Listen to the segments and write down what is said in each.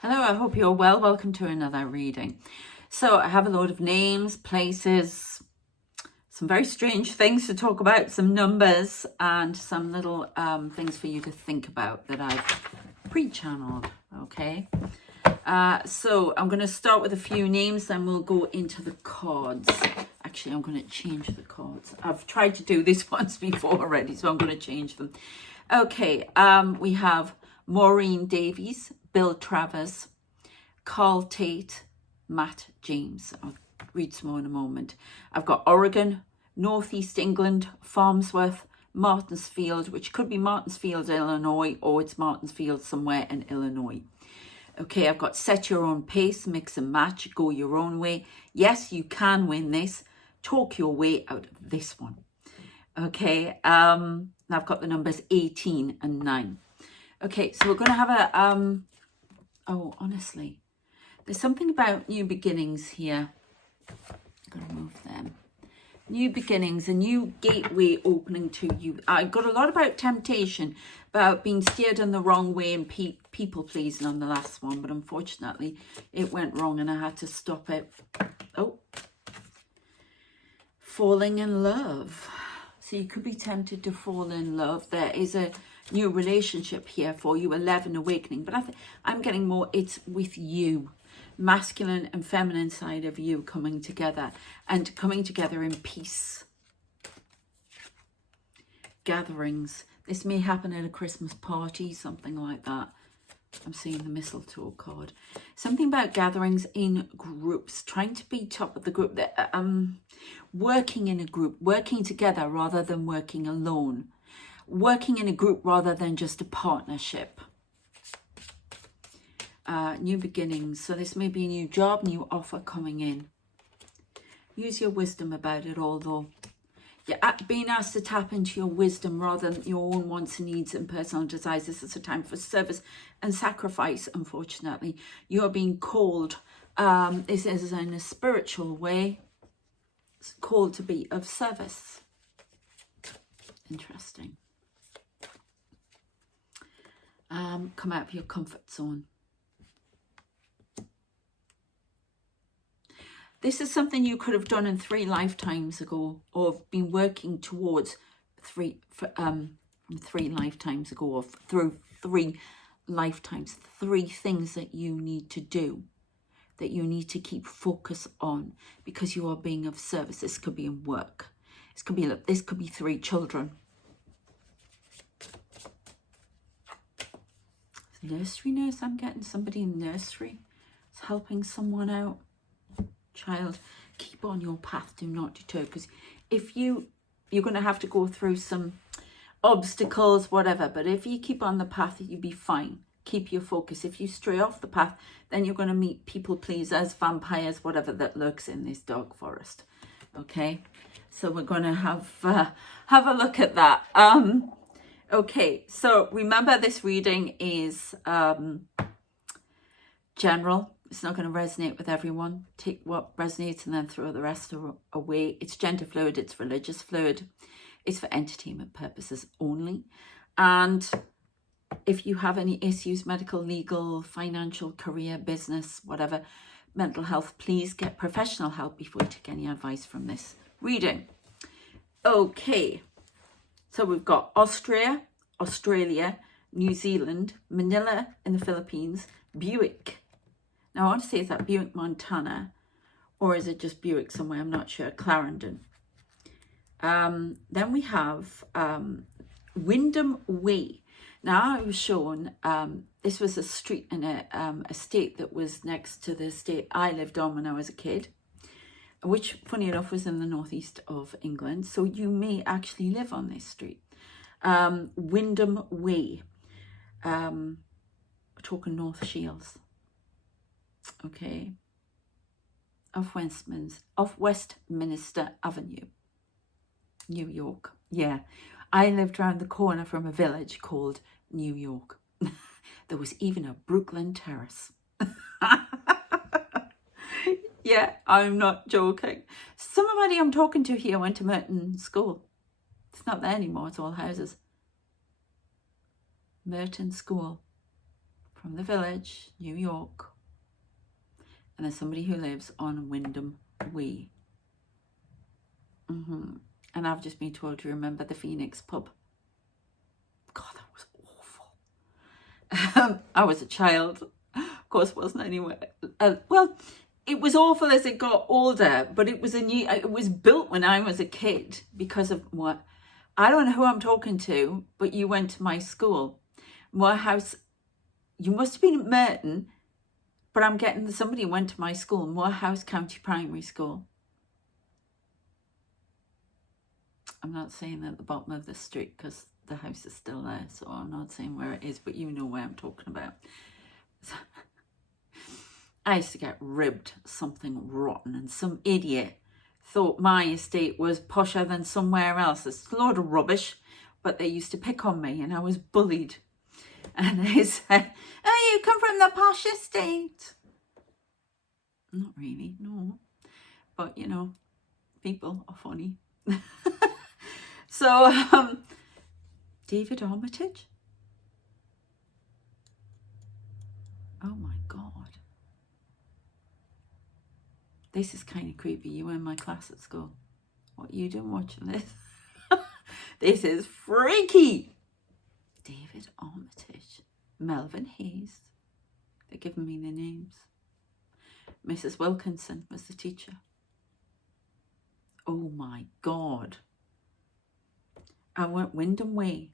Hello, I hope you're well. Welcome to another reading. So I have a load of names, places, some very strange things to talk about, some numbers, and some little things for you to think about that I've pre-channeled, okay? So I'm going to start with a few names, then we'll go into the cards. Actually, I'm going to change the cards. I've tried to do this once before already, so I'm going to change them. Okay, we have Maureen Davies, Bill Travers, Carl Tate, Matt James. I'll read some more in a moment. I've got Oregon, Northeast England, Farmsworth, Martinsfield, which could be Martinsfield, Illinois, or it's Martinsfield somewhere in Illinois. Okay, I've got set your own pace, mix and match, go your own way. Yes, you can win this. Talk your way out of this one. Okay, I've got the numbers 18 and 9. Okay, so we're going to have a, oh, honestly, there's something about new beginnings here. I'm going to move them. New beginnings, a new gateway opening to you. I got a lot about temptation, about being steered in the wrong way and people pleasing on the last one, but unfortunately it went wrong and I had to stop it. Oh, falling in love. So you could be tempted to fall in love. There is a new relationship here for you, 11 awakening, but I'm getting more, it's with you. Masculine and feminine side of you coming together and coming together in peace. Gatherings. This may happen at a Christmas party, something like that. I'm seeing the mistletoe card. Something about gatherings in groups, trying to be top of the group, working in a group, working together rather than working alone, working in a group rather than just a partnership. New beginnings. So this may be a new job, new offer coming in. Use your wisdom about it all, though. You're being asked to tap into your wisdom rather than your own wants and needs and personal desires. This is a time for service and sacrifice, unfortunately. You're being called, this is in a spiritual way, it's called to be of service. Interesting. Come out of your comfort zone. This is something you could have done in 3 lifetimes ago, or been working towards 3 lifetimes ago, or through 3 lifetimes. 3 things that you need to do, that you need to keep focus on, because you are being of service. This could be in work. This could be 3 children. Nursery nurse. I'm getting somebody in nursery. It's helping someone out. Child, keep on your path, do not deter, because if you're going to have to go through some obstacles, whatever, but if you keep on the path, you'll be fine. Keep your focus. If you stray off the path, then you're going to meet people pleasers, vampires, whatever that lurks in this dark forest. Okay, so we're going to have a look at that. Okay, so remember, this reading is general. It's not going to resonate with everyone. Take what resonates and then throw the rest away. It's gender fluid. It's religious fluid. It's for entertainment purposes only. And if you have any issues, medical, legal, financial, career, business, whatever, mental health, please get professional help before you take any advice from this reading. Okay. So we've got Austria, Australia, New Zealand, Manila in the Philippines, Buick. Now, I want to say, is that Buick, Montana, or is it just Buick somewhere? I'm not sure. Clarendon. Then we have Wyndham Way. Now, I was shown, this was a street in a state that was next to the state I lived on when I was a kid, which, funny enough, was in the northeast of England. So you may actually live on this street. Wyndham Way. We're talking North Shields. Okay, off Westminster Avenue, New York. Yeah, I lived around the corner from a village called New York. There was even a Brooklyn Terrace. Yeah, I'm not joking. Somebody I'm talking to here went to Merton School. It's not there anymore, it's all houses. Merton School. from the Village, New York. And there's somebody who lives on Wyndham Way. And I've just been told to remember the Phoenix pub. God, that was awful. I was a child. Of course, wasn't anywhere. Well, it was awful as it got older, but it was built when I was a kid because of what, I don't know who I'm talking to, but you went to my school. Morehouse, you must have been at Merton, but I'm getting somebody went to my school, Morehouse County Primary School. I'm not saying at the bottom of the street because the house is still there, so I'm not saying where it is, but you know where I'm talking about. I used to get ribbed something rotten, and some idiot thought my estate was posher than somewhere else. It's a load of rubbish, but they used to pick on me and I was bullied. And they said, oh, you come from the posh estate. Not really, no. But, you know, people are funny. So, David Armitage? Oh my God. This is kind of creepy. You were in my class at school. What are you doing watching this? This is freaky. David Armitage. Melvin Hayes. They're giving me their names. Mrs. Wilkinson was the teacher. Oh my God. I went Wyndham Way.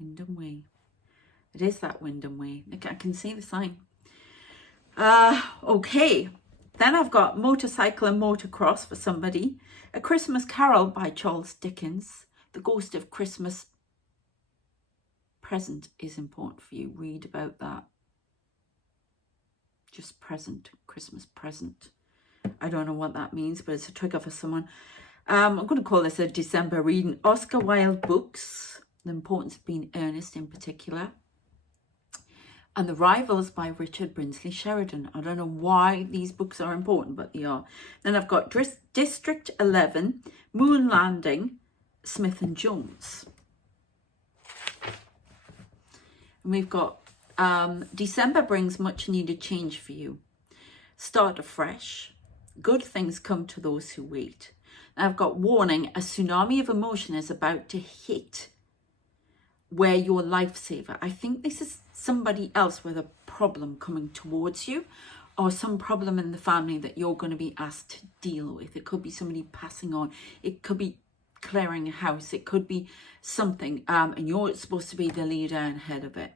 Wyndham Way. It is that Wyndham Way. Look, I can see the sign. Okay. Then I've got Motorcycle and Motocross for somebody. A Christmas Carol by Charles Dickens. The Ghost of Christmas Present is important for you. Read about that. Just present. Christmas present. I don't know what that means, but it's a trigger for someone. I'm going to call this a December reading. Oscar Wilde books. The importance of being earnest in particular. And The Rivals by Richard Brinsley Sheridan. I don't know why these books are important, but they are. Then I've got District 11, Moon Landing, Smith and Jones. And we've got December brings much needed change for you. Start afresh. Good things come to those who wait. And I've got warning, a tsunami of emotion is about to hit where your lifesaver. I think this is somebody else with a problem coming towards you, or some problem in the family that you're going to be asked to deal with. It could be somebody passing on. It could be clearing a house. It could be something, and you're supposed to be the leader and head of it.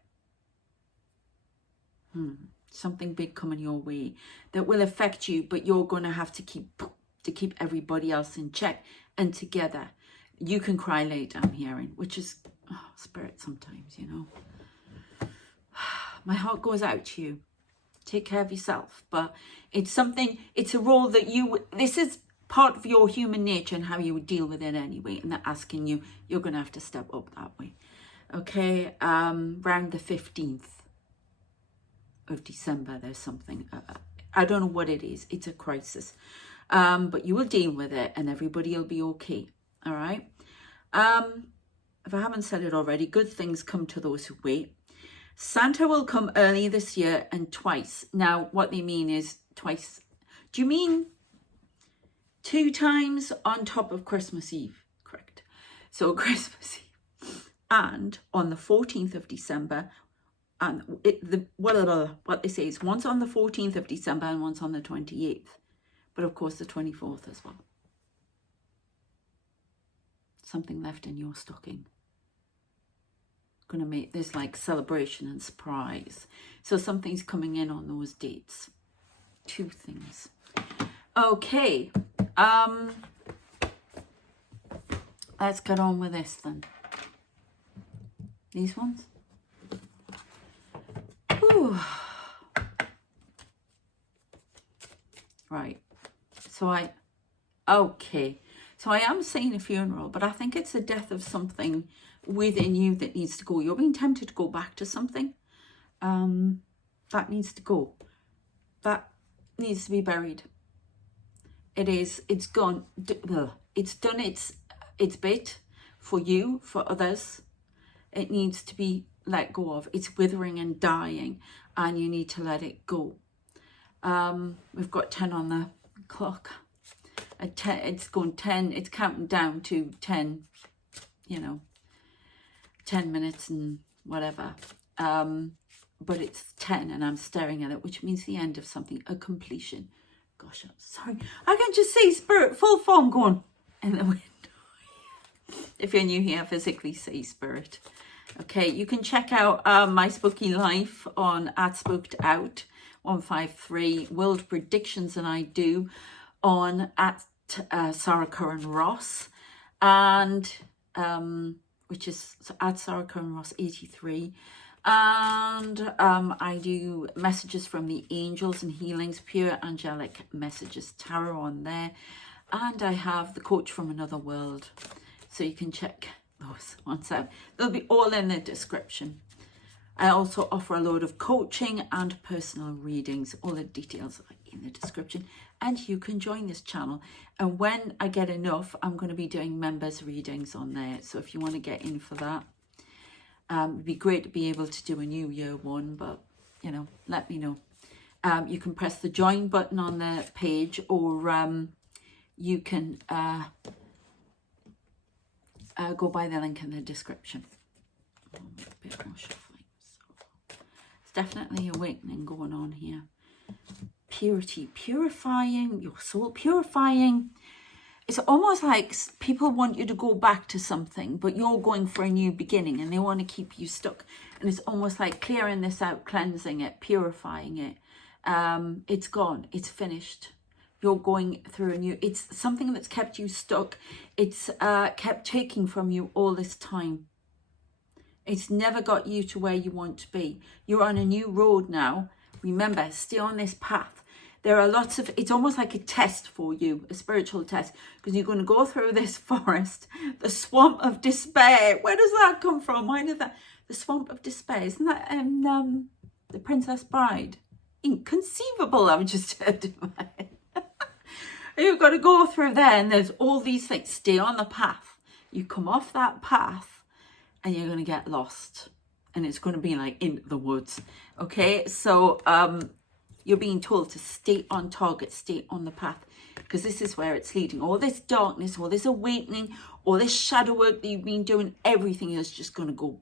Something big coming your way that will affect you, but you're going to have to keep everybody else in check and together. You can cry later, I'm hearing, which is spirit sometimes, you know. My heart goes out to you. Take care of yourself. But it's something, it's a role that this is part of your human nature and how you would deal with it anyway. And they're asking you, you're going to have to step up that way. Okay, around the 15th of December, there's something. I don't know what it is. It's a crisis. But you will deal with it and everybody will be okay. All right. If I haven't said it already, good things come to those who wait. Santa will come early this year and twice. Now, what they mean is twice. Do you mean 2 times on top of Christmas Eve? Correct. So Christmas Eve and on the 14th of December. And what they say is once on the 14th of December and once on the 28th. But of course the 24th as well. Something left in your stocking. Going to make this like celebration and surprise. So something's coming in on those dates. 2 things. Okay. Let's get on with this then. These ones. Whew. Right. So I am saying a funeral, but I think it's the death of something within you that needs to go. You're being tempted to go back to something. That needs to go. That needs to be buried. It's gone. It's done its bit for you, for others. It needs to be let go of. It's withering and dying, and you need to let it go. We've got 10 on the clock. At 10, it's going 10, it's counting down to 10, you know, 10 minutes and whatever. But it's 10 and I'm staring at it, which means the end of something, a completion. Gosh, I'm sorry. I can just see Spirit, full form going in the window. If you're new here, physically say Spirit. Okay, you can check out my spooky life on @SpookedOut153, World Predictions, and I do on Sarah Curran Ross, and which is Sarah Curran Ross 83. And I do messages from the angels and healings, pure angelic messages, tarot on there. And I have the Coach from Another World. So you can check those ones out. They'll be all in the description. I also offer a load of coaching and personal readings. All the details are in the description. And you can join this channel. And when I get enough, I'm going to be doing members readings on there. So if you want to get in for that, it'd be great to be able to do a New Year one, but, you know, let me know. You can press the join button on the page, or you can go by the link in the description. A bit more shuffling. So, it's definitely awakening going on here. Purity, purifying, your soul purifying. It's almost like people want you to go back to something, but you're going for a new beginning and they want to keep you stuck. And it's almost like clearing this out, cleansing it, purifying it. It's gone. It's finished. You're going through a new... It's something that's kept you stuck. It's kept taking from you all this time. It's never got you to where you want to be. You're on a new road now. Remember, stay on this path. There are lots of, it's almost like a test for you, a spiritual test, because you're going to go through this forest, the swamp of despair. Where does that come from? Why did that? The swamp of despair. Isn't that The Princess Bride? Inconceivable, I've just heard in my head. You've got to go through there, and there's all these things. Stay on the path. You come off that path, and you're going to get lost. And it's going to be like in the woods. Okay, so... you're being told to stay on target, stay on the path, because this is where it's leading. All this darkness, all this awakening, all this shadow work that you've been doing, everything is just going to go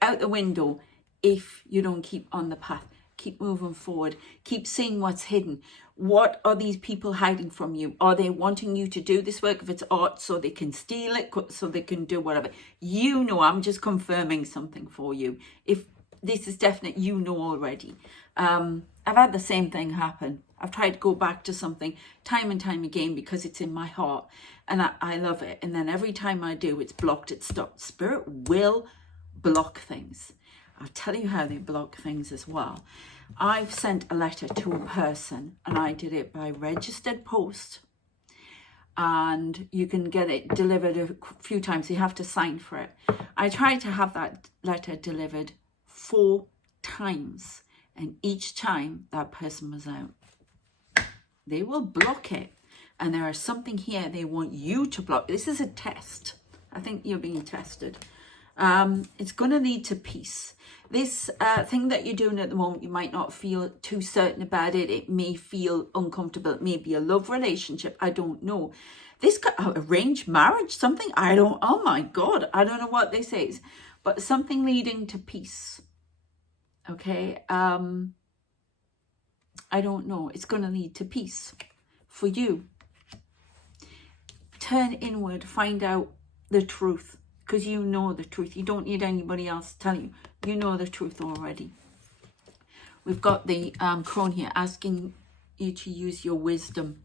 out the window if you don't keep on the path. Keep moving forward. Keep seeing what's hidden. What are these people hiding from you? Are they wanting you to do this work if it's art so they can steal it, so they can do whatever? You know, I'm just confirming something for you. If this is definite, you know already. I've had the same thing happen. I've tried to go back to something time and time again because it's in my heart and I love it. And then every time I do, it's blocked, it's stopped. Spirit will block things. I'll tell you how they block things as well. I've sent a letter to a person and I did it by registered post. And you can get it delivered a few times. You have to sign for it. I tried to have that letter delivered 4 times. And each time that person was out, they will block it. And there is something here they want you to block. This is a test. I think you're being tested. It's going to lead to peace. This thing that you're doing at the moment, you might not feel too certain about it. It may feel uncomfortable. It may be a love relationship. I don't know. This arranged marriage, something, oh my God, I don't know what this is. But something leading to peace. Okay, I don't know. It's going to lead to peace for you. Turn inward, find out the truth, because you know the truth. You don't need anybody else to tell you. You know the truth already. We've got the crone here asking you to use your wisdom.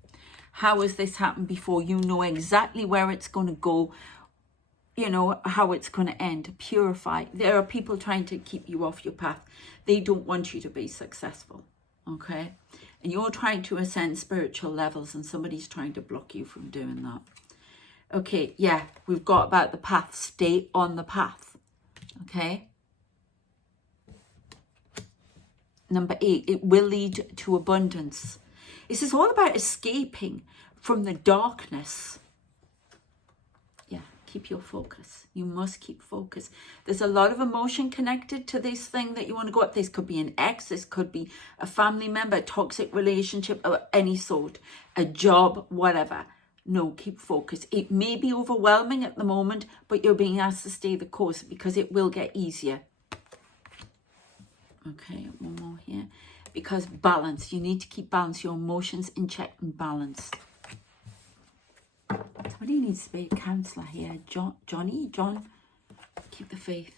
How has this happened before? You know exactly where it's going to go. You know how it's going to end. Purify. There are people trying to keep you off your path. They don't want you to be successful. Okay? And you're trying to ascend spiritual levels and somebody's trying to block you from doing that. Okay, yeah, we've got about the path. Stay on the path. Okay? Number 8, it will lead to abundance. This is all about escaping from the darkness. keep your focus. You must keep focus. There's a lot of emotion connected to this thing that you want to go up. This could be an ex, this could be a family member, a toxic relationship of any sort, a job, whatever. No, keep focus. It may be overwhelming at the moment, but you're being asked to stay the course because it will get easier. Okay, one more here. Because balance, you need to keep balance, your emotions in check and balanced. Somebody needs to be a counsellor here. John, keep the faith.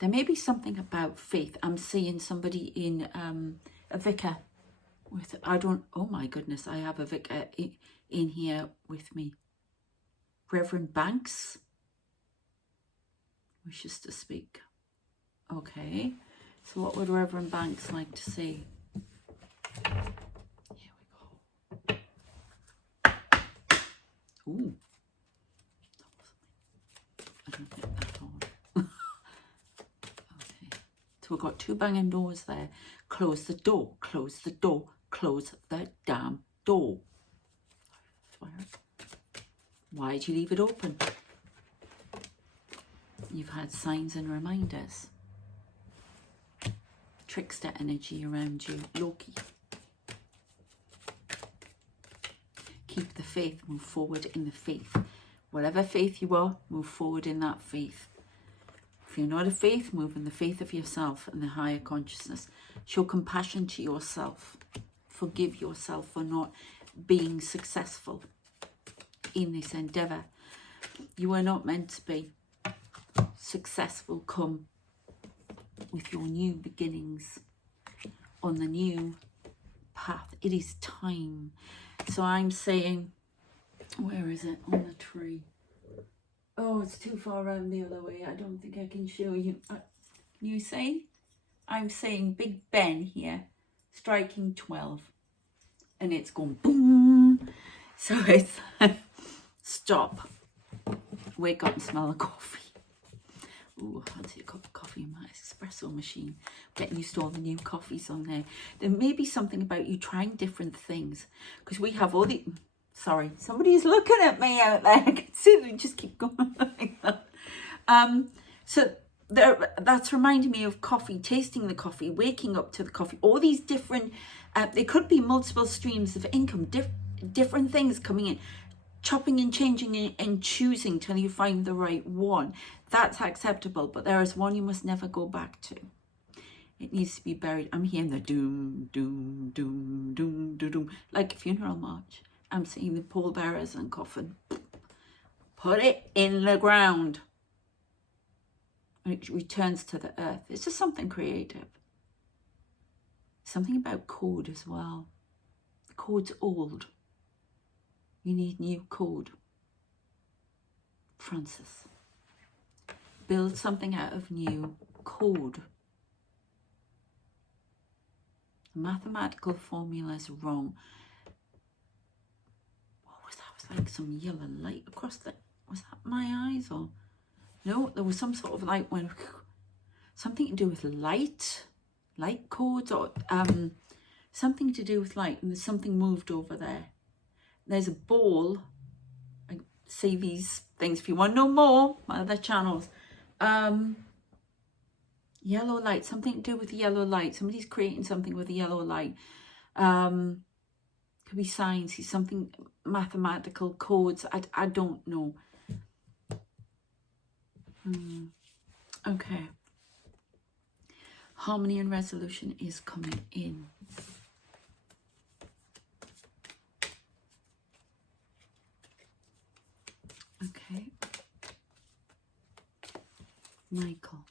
There may be something about faith. I'm seeing somebody in a vicar with, oh my goodness, I have a vicar in here with me. Reverend Banks wishes to speak. Okay, so what would Reverend Banks like to say? Here we go. Ooh. I don't think that on. Okay, so we've got two banging doors there. Close the door, close the door, close the damn door. Why'd you leave it open? You've had signs and reminders. Trickster energy around you, Loki. Keep the faith, move forward in the faith. Whatever faith you are, move forward in that faith. If you're not a faith, move in the faith of yourself and the higher consciousness. Show compassion to yourself. Forgive yourself for not being successful in this endeavour. You are not meant to be. Success will come with your new beginnings on the new path. It is time. So I'm saying, where is it on the tree? Oh, it's too far around the other way. I don't think I can show you. Can you see? I'm saying Big Ben here, striking 12. And it's gone boom. So it's stop. Wake up and smell the coffee. Ooh, I fancy a cup of coffee in my espresso machine. Getting used to all the new coffees on there. There may be something about you trying different things. Because we have all the... Sorry, somebody's looking at me out there. I can see them just keep going like that. So that's reminding me of coffee, tasting the coffee, waking up to the coffee. All these different... there could be multiple streams of income, different things coming in. Chopping and changing and choosing till you find the right one. That's acceptable, but there is one you must never go back to. It needs to be buried. I'm hearing the doom, doom, doom, doom, doom, doom, like a funeral march. I'm seeing the pallbearers and coffin. Put it in the ground. It returns to the earth. It's just something creative. Something about code as well. The code's old. You need new code. Francis. Build something out of new code. The mathematical formula is wrong. What was that? It was like some yellow light across the... Was that my eyes or... No, there was some sort of light when... Something to do with light codes or something to do with light, and there's something moved over there. There's a ball. I see these things. If you want to know more, my other channels. Yellow light, something to do with yellow light. Somebody's creating something with a yellow light. Could be science, something mathematical codes. I don't know. Okay. Harmony and resolution is coming in. Okay. Michael.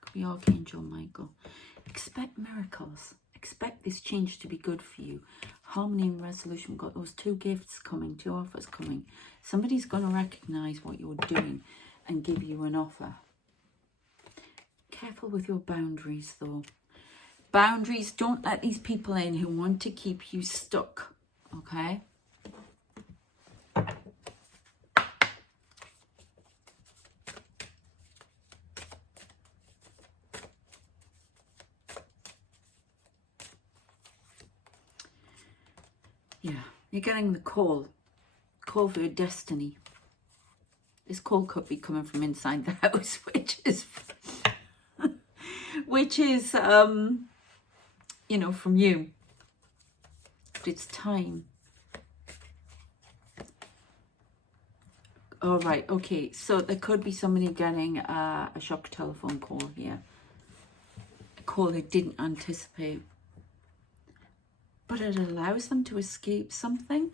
Could be Archangel Michael. Expect miracles. Expect this change to be good for you. Harmony and resolution. We've got those two gifts coming, two offers coming. Somebody's going to recognize what you're doing and give you an offer. Careful with your boundaries though. Boundaries, don't let these people in who want to keep you stuck. Okay? Yeah, you're getting the call for your destiny. This call could be coming from inside the house, which is you know, from you. But it's time. All right, okay, so there could be somebody getting a shock telephone call here. A call they didn't anticipate. But it allows them to escape something.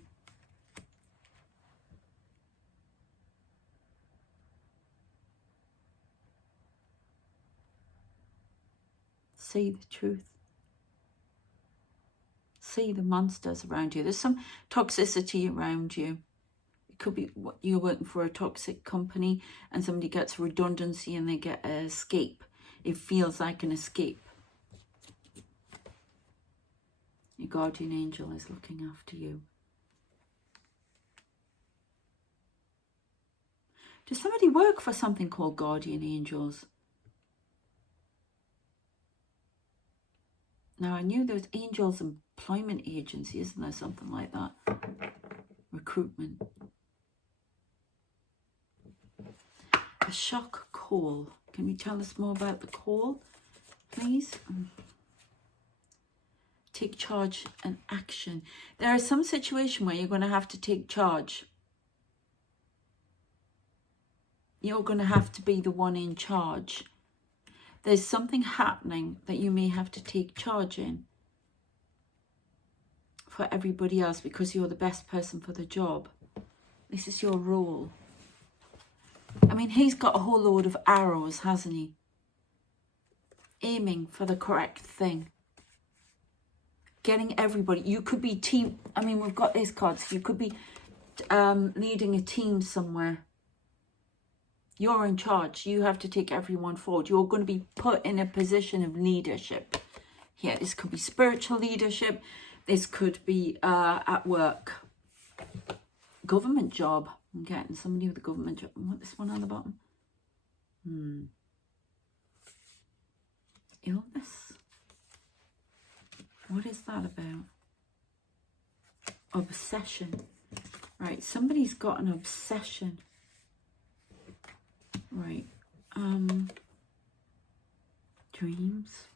See the truth. See the monsters around you. There's some toxicity around you. It could be you're working for a toxic company and somebody gets redundancy and they get an escape. It feels like an escape. Your guardian angel is looking after you. Does somebody work for something called guardian angels? Now, I knew there was Angels Employment Agency, isn't there? Something like that. Recruitment. A shock call. Can you tell us more about the call, please? Take charge and action. There is some situation where you're going to have to take charge. You're going to have to be the one in charge. There's something happening that you may have to take charge in for everybody else because you're the best person for the job. This is your role. I mean, he's got a whole load of arrows, hasn't he? Aiming for the correct thing. Getting everybody. You could be team. I mean, we've got these cards. You could be leading a team somewhere. You're in charge. You have to take everyone forward. You're going to be put in a position of leadership. Here, this could be spiritual leadership. This could be at work. Government job. I'm getting somebody with a government job. I want this one on the bottom. Illness. What is that about? Obsession. Right, somebody's got an obsession. Right. Dreams.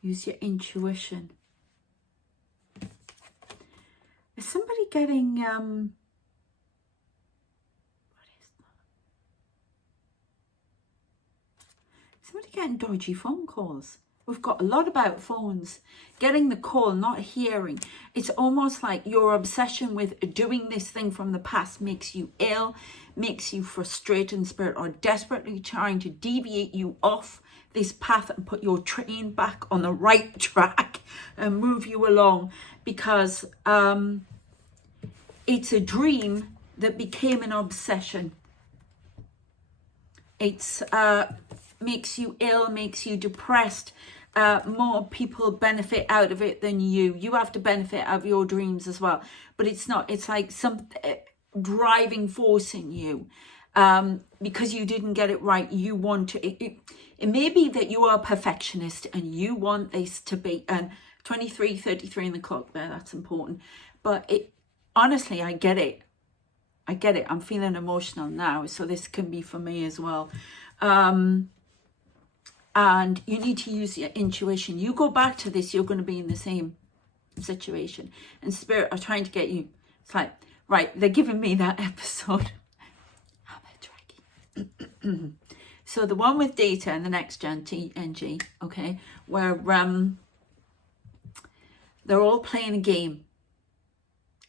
Use your intuition. Is somebody getting what is that? Somebody getting dodgy phone calls. We've got a lot about phones. Getting the call, not hearing. It's almost like your obsession with doing this thing from the past makes you ill, makes you frustrated in spirit, or desperately trying to deviate you off this path and put your train back on the right track and move you along, because it's a dream that became an obsession. It's makes you ill, makes you depressed. More people benefit out of it than you. You have to benefit out of your dreams as well. But it's not. It's like some driving force in you. Because you didn't get it right. You want to... It may be that you are a perfectionist and you want this to be... And 23, 33 in the clock there. That's important. But honestly, I get it. I get it. I'm feeling emotional now. So this can be for me as well. And you need to use your intuition. You go back to this, you're going to be in the same situation. And Spirit are trying to get you. It's like, right, they're giving me that episode. So the one with data and the next gen, TNG, okay, where they're all playing a game,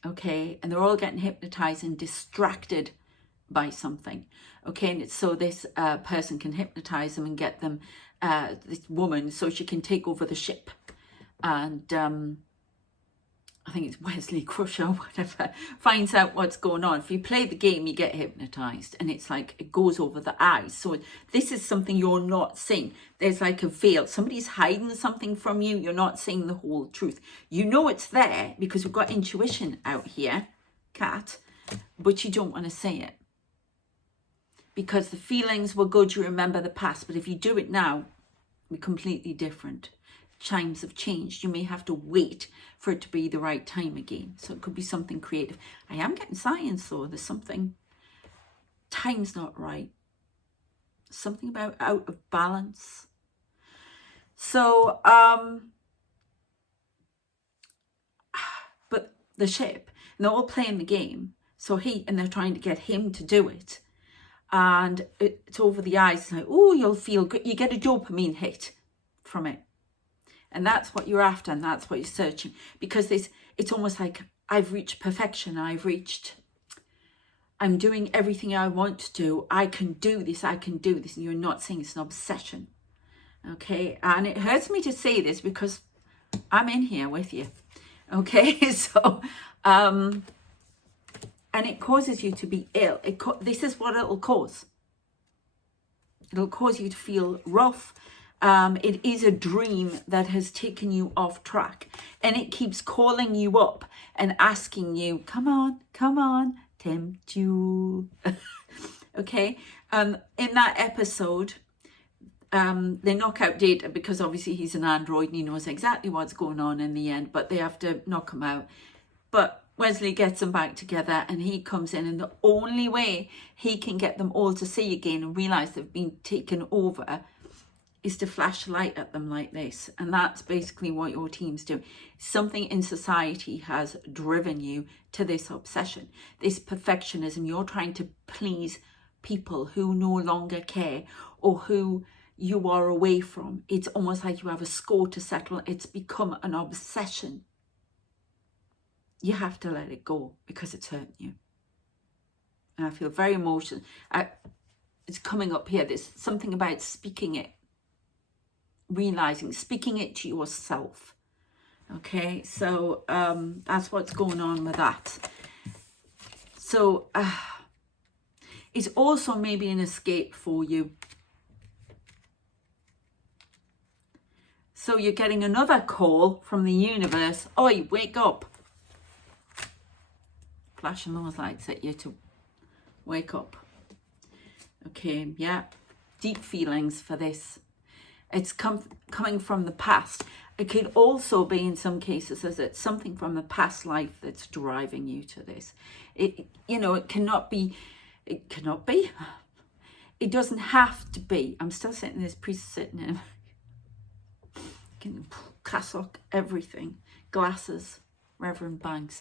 okay, and they're all getting hypnotized and distracted by something, okay, and it's so this person can hypnotize them and get them, this woman, so she can take over the ship. And I think it's Wesley Crusher or whatever, finds out what's going on. If you play the game, you get hypnotized, and it's like it goes over the eyes. So this is something you're not seeing. There's like a veil. Somebody's hiding something from you. You're not seeing the whole truth. You know it's there because we've got intuition out here, Cat, but you don't want to say it. Because the feelings were good, you remember the past. But if you do it now, we're completely different. chimes have changed. You may have to wait for it to be the right time again. So it could be something creative. I am getting science though. There's something, time's not right. Something about out of balance. So, but the ship, and they're all playing the game. So and they're trying to get him to do it. And it's over the eyes. It's like, oh, you'll feel good. You get a dopamine hit from it. And that's what you're after, and that's what you're searching. Because it's almost like, I've reached perfection. I'm doing everything I want to do. I can do this. I can do this. And you're not saying it's an obsession. Okay. And it hurts me to say this because I'm in here with you. Okay. So, and it causes you to be ill. This is what it'll cause. It'll cause you to feel rough. It is a dream that has taken you off track, and it keeps calling you up and asking you, come on, tempt you. Okay. In that episode, they knock out Data because obviously he's an android and he knows exactly what's going on in the end, but they have to knock him out. But Wesley gets them back together, and he comes in, and the only way he can get them all to see again and realize they've been taken over is to flash light at them like this. And that's basically what your teams do. Something in society has driven you to this obsession, this perfectionism. You're trying to please people who no longer care or who you are away from. It's almost like you have a score to settle. It's become an obsession. You have to let it go because it's hurting you. And I feel very emotional. It's coming up here. There's something about speaking it. Realizing, speaking it to yourself. Okay, so that's what's going on with that. So it's also maybe an escape for you. So you're getting another call from the universe. Oi, wake up. Flashing those lights at you to wake up. Okay, yeah. Deep feelings for this. It's coming from the past. It could also be, in some cases, as it's something from the past life that's driving you to this. It cannot be. It cannot be. It doesn't have to be. I'm still sitting in this priest sitting in. Cassock, everything, glasses, Reverend Banks.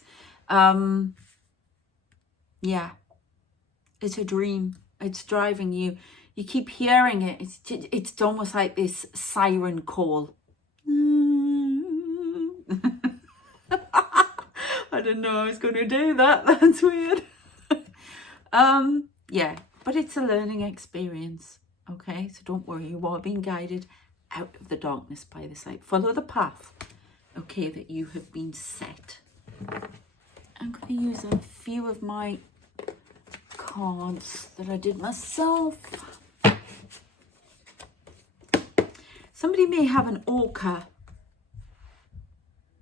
Yeah, it's a dream. It's driving you. You keep hearing it. It's almost like this siren call. I didn't know I was going to do that. That's weird. Yeah, but it's a learning experience. Okay, so don't worry. You are being guided out of the darkness by this light. Follow the path, okay, that you have been set. I'm going to use a few of my cards that I did myself. Somebody may have an orca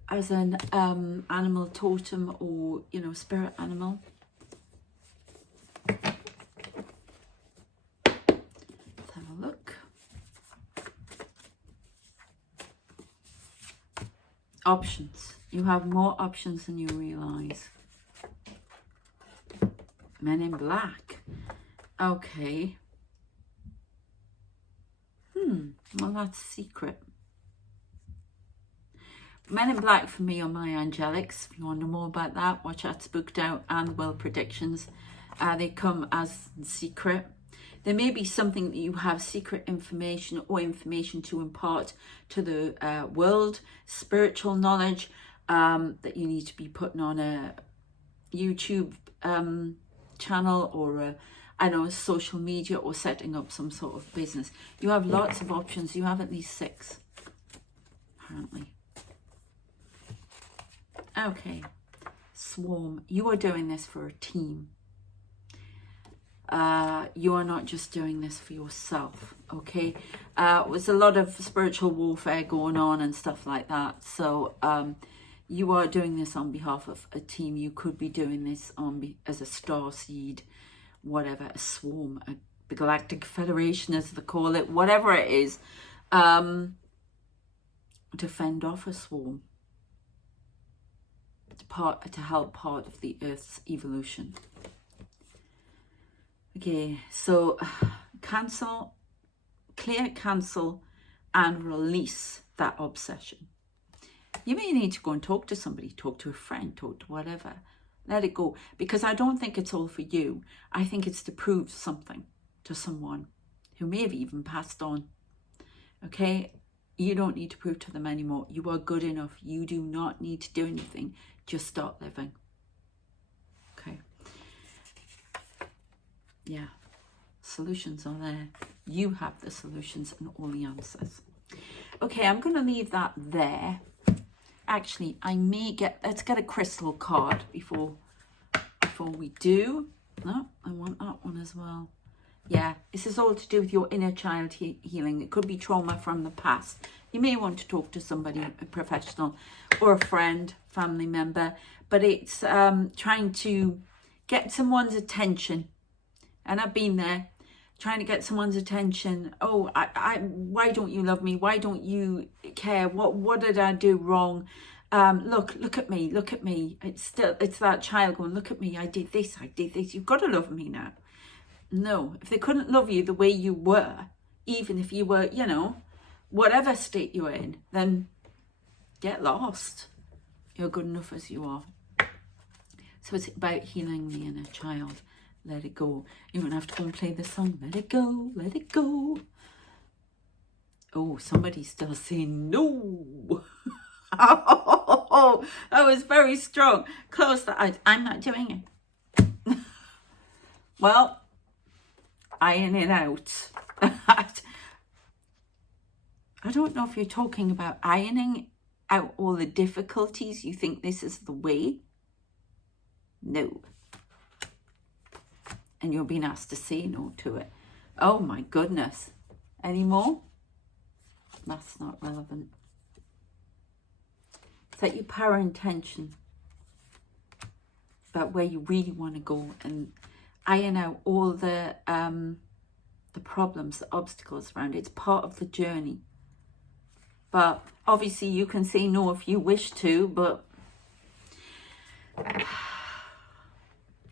as an animal totem or, spirit animal. Let's have a look. Options. You have more options than you realize. Men in Black. Okay. Well, that's secret. Men in Black for me are my angelics. If you want to know more about that, watch out Spooked Out and Well Predictions. They come as secret. There may be something that you have secret information or information to impart to the world, spiritual knowledge that you need to be putting on a YouTube channel or social media, or setting up some sort of business. You have lots of options. You have at least 6, apparently. Okay, Swarm. You are doing this for a team. You are not just doing this for yourself, okay? There's a lot of spiritual warfare going on and stuff like that. So you are doing this on behalf of a team. You could be doing this as a star seed, whatever, a swarm, the Galactic Federation as they call it, whatever it is. to fend off a swarm, to help part of the Earth's evolution. Okay, so cancel, clear, cancel, and release that obsession. You may need to go and talk to somebody, talk to a friend, talk to whatever. Let it go, because I don't think it's all for you. I think it's to prove something to someone who may have even passed on. Okay, you don't need to prove to them anymore. You are good enough. You do not need to do anything. Just start living. Okay. Yeah. Solutions are there. You have the solutions and all the answers. Okay, I'm going to leave that there. Actually, let's get a crystal card before we do. No, I want that one as well. Yeah, this is all to do with your inner child healing. It could be trauma from the past. You may want to talk to somebody, a professional or a friend, family member, but it's trying to get someone's attention. And I've been there, trying to get someone's attention. Oh, why don't you love me? Why don't you care? What did I do wrong? Look at me, look at me. It's that child going, look at me, I did this. You've got to love me now. No, if they couldn't love you the way you were, even if you were, you know, whatever state you're in, then get lost. You're good enough as you are. So it's about healing the inner child. Let it go. You're going to have to go and play the song. Let it go, let it go. Oh, somebody's still saying no. Oh, that was very strong. Close the eyes. I'm not doing it. Well, iron it out. I don't know if you're talking about ironing out all the difficulties. You think this is the way? No. And you're being asked to say no to it. Oh my goodness. Any more? That's not relevant. Set your power intention about where you really want to go and iron out all the problems, the obstacles around it. It's part of the journey. But obviously you can say no if you wish to, but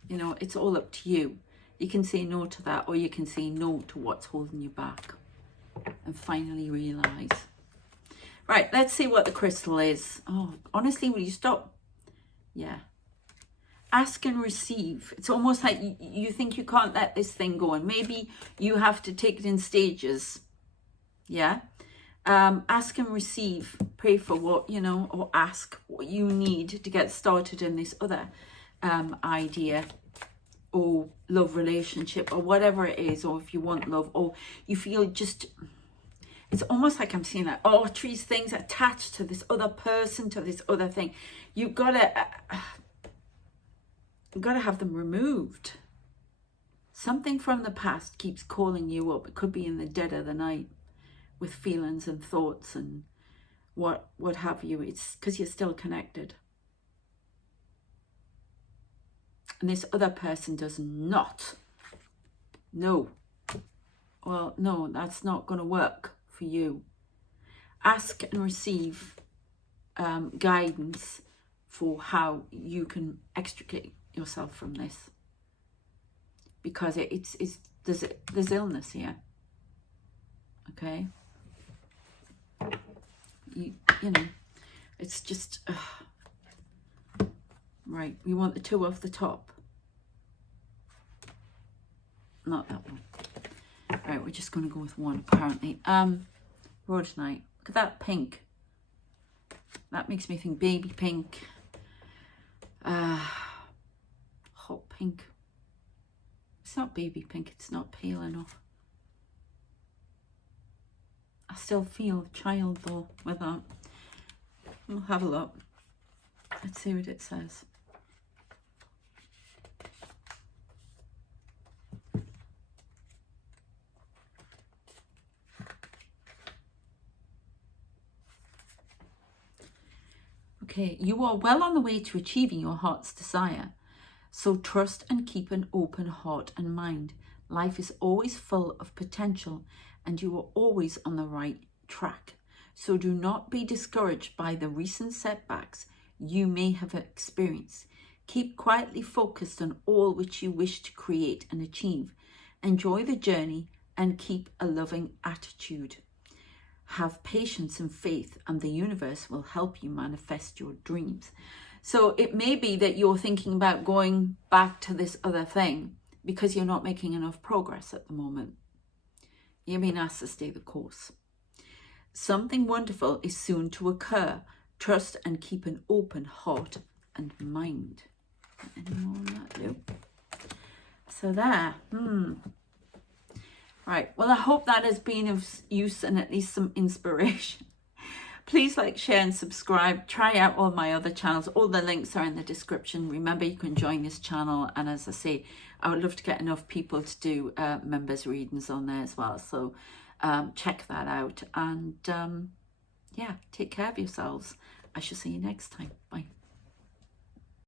you know, it's all up to you. You can say no to that, or you can say no to what's holding you back and finally realize. Right, let's see what the crystal is. Oh, honestly, will you stop? Yeah. Ask and receive. It's almost like you think you can't let this thing go, and maybe you have to take it in stages. Yeah. Ask and receive. Pray for what, you know, or ask what you need to get started in this other idea or love relationship or whatever it is, or if you want love, or you feel just, it's almost like I'm seeing like arteries, things attached to this other person, to this other thing. You've got to have them removed. Something from the past keeps calling you up. It could be in the dead of the night with feelings and thoughts and what have you. It's because you're still connected. And this other person does not. No. Well, no, that's not going to work for you. Ask and receive guidance for how you can extricate yourself from this. Because there's illness here. Okay? You know, it's just... Right, we want the 2 off the top. Not that one. Right, we're just going to go with 1, apparently. Rhodonite. Look at that pink. That makes me think baby pink. Hot pink. It's not baby pink. It's not pale enough. I still feel child, though, with that. We'll have a look. Let's see what it says. Okay, you are well on the way to achieving your heart's desire. So trust and keep an open heart and mind. Life is always full of potential and you are always on the right track. So do not be discouraged by the recent setbacks you may have experienced. Keep quietly focused on all which you wish to create and achieve. Enjoy the journey and keep a loving attitude. Have patience and faith, and the universe will help you manifest your dreams. So it may be that you're thinking about going back to this other thing because you're not making enough progress at the moment. You're being asked to stay the course. Something wonderful is soon to occur. Trust and keep an open heart and mind. Any more on that, Lou? So there. Right. Well, I hope that has been of use and at least some inspiration. Please like, share and subscribe. Try out all my other channels. All the links are in the description. Remember, you can join this channel. And as I say, I would love to get enough people to do members readings on there as well. So check that out. And yeah, take care of yourselves. I shall see you next time. Bye.